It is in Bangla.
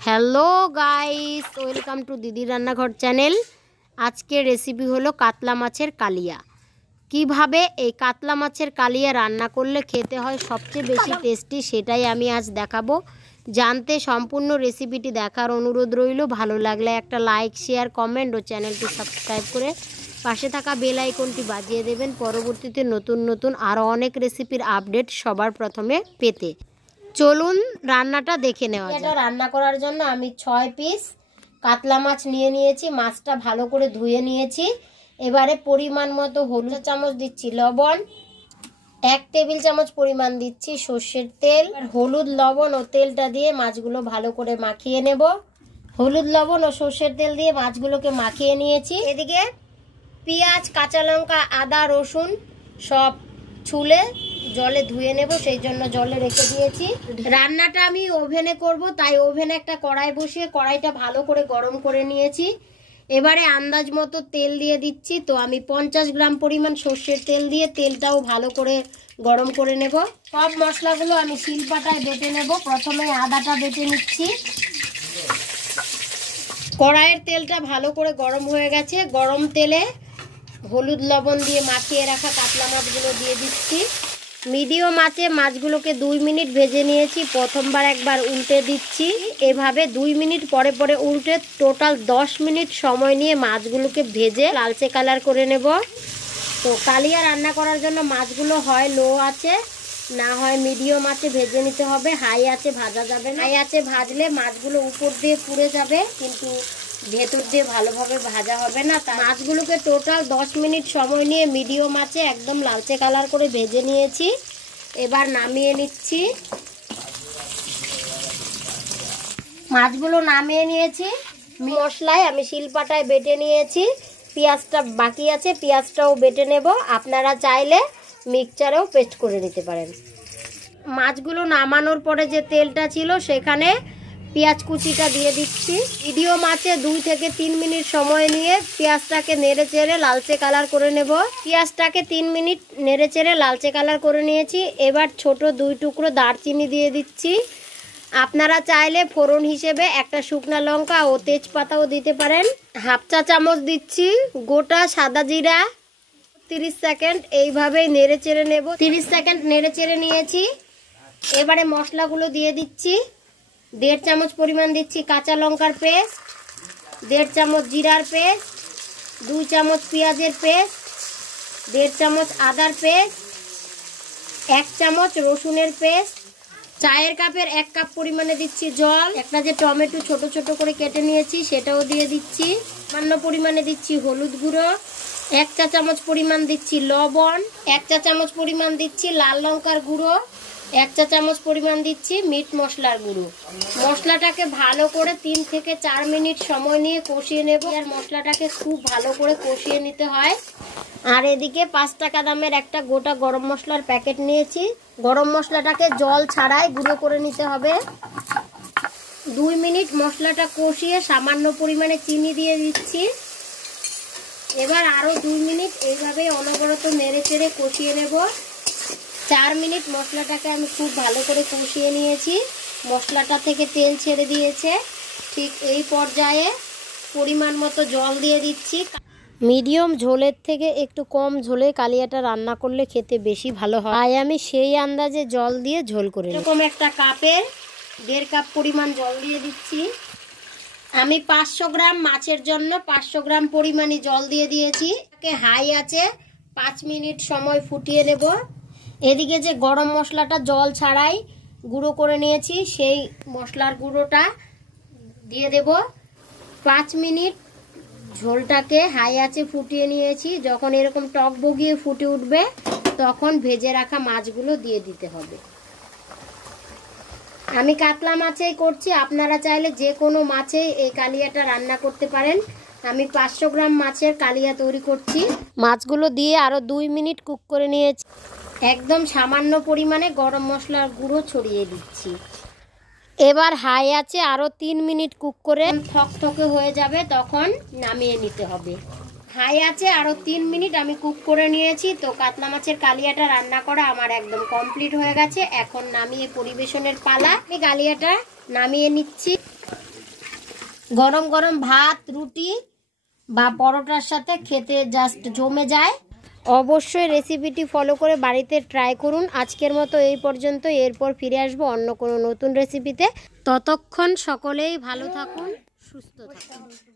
হ্যালো গাইস, ওয়েলকাম টু দিদি রান্নাঘর চ্যানেল। আজকের রেসিপি হলো কাতলা মাছের কালিয়া। কিভাবে এই কাতলা মাছের কালিয়া রান্না করলে খেতে হয় সবচেয়ে বেশি টেস্টি, সেটাই আমি আজ দেখাবো। জানতে সম্পূর্ণ রেসিপিটি দেখার অনুরোধ রইল। ভালো লাগলে একটা লাইক, শেয়ার, কমেন্ট ও চ্যানেলটি সাবস্ক্রাইব করে পাশে থাকা বেল আইকনটি বাজিয়ে দেবেন পরবর্তীতে নতুন নতুন আরও অনেক রেসিপির আপডেট সবার প্রথমে পেতে। চলুন রান্নাটা দেখে নেওয়া যাক। এটা রান্না করার জন্য আমি 6 পিস কাতলা মাছ নিয়ে নিয়েছি। মাছটা ভালো করে ধুয়ে নিয়েছি। এবারে পরিমাণ মতো হলুদ চামচ দিচ্ছি লবণ, 1 টেবিল চামচ পরিমাণ দিচ্ছি সর্ষের তেল। হলুদ, লবণ ও তেলটা দিয়ে মাছগুলো ভালো করে মাখিয়ে নেব। হলুদ, লবণ ও সর্ষের তেল দিয়ে মাছগুলোকে মাখিয়ে নিয়েছি। এদিকে পেঁয়াজ, কাঁচা লঙ্কা, আদা, রসুন সব ছুলে জলে ধুয়ে নেব, সেই জন্য জলে রেখে দিয়েছি। রান্নাটা আমি ওভেনে করব, তাই ওভেনে একটা কড়াই বসিয়ে কড়াইটা ভালো করে গরম করে নিয়েছি। এবারে আন্দাজ মতো তেল দিয়ে দিচ্ছি। তো আমি 50 গ্রাম পরিমাণ সর্ষের তেল দিয়ে তেলটাও ভালো করে গরম করে নেব। সব মশলাগুলো আমি শিলপাটায় বেটে নেব। প্রথমে আদাটা বেটে নিচ্ছি। কড়াইয়ের তেলটা ভালো করে গরম হয়ে গেছে। গরম তেলে হলুদ, লবণ দিয়ে মাখিয়ে রাখা কাতলা মাছগুলো দিয়ে দিচ্ছি। মিডিয়াম আঁচে মাছগুলোকে 2 মিনিট ভেজে নিয়েছি। প্রথমবার একবার উল্টে দিচ্ছি। এভাবে 2 মিনিট পরে পরে উল্টে টোটাল 10 মিনিট সময় নিয়ে মাছগুলোকে ভেজে লালচে কালার করে নেব। তো কালিয়া রান্না করার জন্য মাছগুলো হয় লো আছে, না হয় মিডিয়াম আঁচে ভেজে নিতে হবে। হাই আঁচে ভাজা যাবে না। হাই আঁচে ভাজলে মাছগুলো উপর দিয়ে পুড়ে যাবে, কিন্তু ভেতর দিয়ে ভালোভাবে ভাজা হবে না। তা মাছগুলোকে টোটাল 10 মিনিট সময় নিয়ে মিডিয়াম আঁচে একদম লালচে কালার করে ভেজে নিয়েছি। এবার নামিয়ে নিচ্ছি। মাছগুলো নামিয়ে নিয়েছি। মশলায় আমি শিলপাটায় বেটে নিয়েছি। পেঁয়াজটা বাকি আছে, পেঁয়াজটাও বেটে নেব। আপনারা চাইলে মিক্সচারেও পেস্ট করে নিতে পারেন। মাছগুলো নামানোর পরে যে তেলটা ছিল সেখানে পেঁয়াজ কুচিটা দিয়ে দিচ্ছি। মিডিয়াম আঁচে 2 থেকে 3 মিনিট সময় নিয়ে পেঁয়াজটাকে নেড়ে চেড়ে লালচে কালার করে নেব। পেঁয়াজটাকে 3 মিনিট নেড়ে চেড়ে লালচে কালার করে নিয়েছি। এবার ছোট 2 টুকরো দারচিনি দিয়ে দিচ্ছি। আপনারা চাইলে ফোড়ন হিসেবে একটা শুকনো লঙ্কা ও তেজপাতাও দিতে পারেন। হাফ চা চামচ দিচ্ছি গোটা সাদা জিরা। 30 সেকেন্ড এইভাবেই নেড়ে চেড়ে নেব। 30 সেকেন্ড নেড়ে চেড়ে নিয়েছি। এবারে মশলাগুলো দিয়ে দিচ্ছি। 1.5 চামচ পরিমাণ দিচ্ছি কাঁচা লঙ্কার পেস্ট, 1.5 চামচ জিরার পেস্ট, 2 চামচ পেঁয়াজের পেস্ট, 1.5 চামচ আদার পেস্ট, 1 চামচ রসুনের পেস্ট। চায়ের কাপের 1 কাপ পরিমাণে দিচ্ছি জল। একটা যে টমেটো ছোট ছোট করে কেটে নিয়েছি সেটাও দিয়ে দিচ্ছি। সামান্য পরিমাণে দিচ্ছি হলুদ গুঁড়ো, 1 চা চামচ পরিমাণ দিচ্ছি লবণ, 1 চা চামচ পরিমাণ দিচ্ছি লাল লঙ্কার গুঁড়ো, 1 চা চামচ পরিমাণ দিচ্ছি মিট মশলার গুঁড়ো। মশলাটাকে ভালো করে 3 থেকে 4 মিনিট সময় নিয়ে কষিয়ে নেব। আর মশলাটাকে খুব ভালো করে কষিয়ে নিতে হয়। আর এদিকে 5 টাকা দামের একটা গোটা গরম মশলার প্যাকেট নিয়েছি। গরম মশলাটাকে জল ছাড়াই গুঁড়ো করে নিতে হবে। 2 মিনিট মশলাটা কষিয়ে সামান্য পরিমাণে চিনি দিয়ে দিচ্ছি। এবার আরও 2 মিনিট এইভাবে অনবরত নেড়ে চেড়ে কষিয়ে নেব। 4 মিনিট মশলাটাকে আমি খুব ভালো করে কষিয়ে নিয়েছি। মশলাটা থেকে তেল ছেড়ে দিয়েছে। ঠিক এই পর্যায়ে পরিমাণ মতো জল দিয়ে দিচ্ছি। মিডিয়াম ঝোলের থেকে একটু কম ঝোলে কালিয়াটা রান্না করলে খেতে বেশি ভালো হয়, তাই আমি সেই আন্দাজে জল দিয়ে ঝোল করে নিই। এরকম একটা কাপের 1.5 কাপ পরিমাণ জল দিয়ে দিচ্ছি। আমি 500 গ্রাম মাছের জন্য 500 গ্রাম পরিমাণই জল দিয়ে দিয়েছি। হাই আছে 5 মিনিট সময় ফুটিয়ে নেব। এদিকে যে গরম মশলাটা জল ছাড়াই গুঁড়ো করে নিয়েছি সেই মশলার গুঁড়োটা দিয়ে দেব। 5 মিনিট ঝোলটাকে হাই আঁচে ফুটিয়ে নিয়েছি। যখন এরকম টক বগিয়ে ফুটে উঠবে তখন ভেজে রাখা মাছগুলো দিয়ে দিতে হবে। আমি কাতলা মাছেই করছি, আপনারা চাইলে যে কোনো মাছেই এই কালিয়াটা রান্না করতে পারেন। আমি 500 গ্রাম মাছের কালিয়া তৈরি করছি। মাছগুলো দিয়ে আরও 2 মিনিট কুক করে নিয়েছি। একদম সামান্য পরিমাণে গরম মশলার গুঁড়ো ছড়িয়ে দিচ্ছি। এবার হাই আছে আরও 3 মিনিট কুক করে থকথকে হয়ে যাবে, তখন নামিয়ে নিতে হবে। হাই আছে আরও 3 মিনিট আমি কুক করে নিয়েছি। তো কাতলা মাছের কালিয়াটা রান্না করা আমার একদম কমপ্লিট হয়ে গেছে। এখন নামিয়ে পরিবেশনের পালা। আমি কালিয়াটা নামিয়ে নিচ্ছি। গরম গরম ভাত, রুটি বা পরোটার সাথে খেতে জাস্ট জমে যায়। অবশ্যই রেসিপিটি ফলো করে বাড়িতে ট্রাই করুন। আজকের মতো এই পর্যন্ত, এরপর ফিরে আসবো অন্য কোনো নতুন রেসিপিতে। ততক্ষণ সকলেই ভালো থাকুন, সুস্থ থাকুন।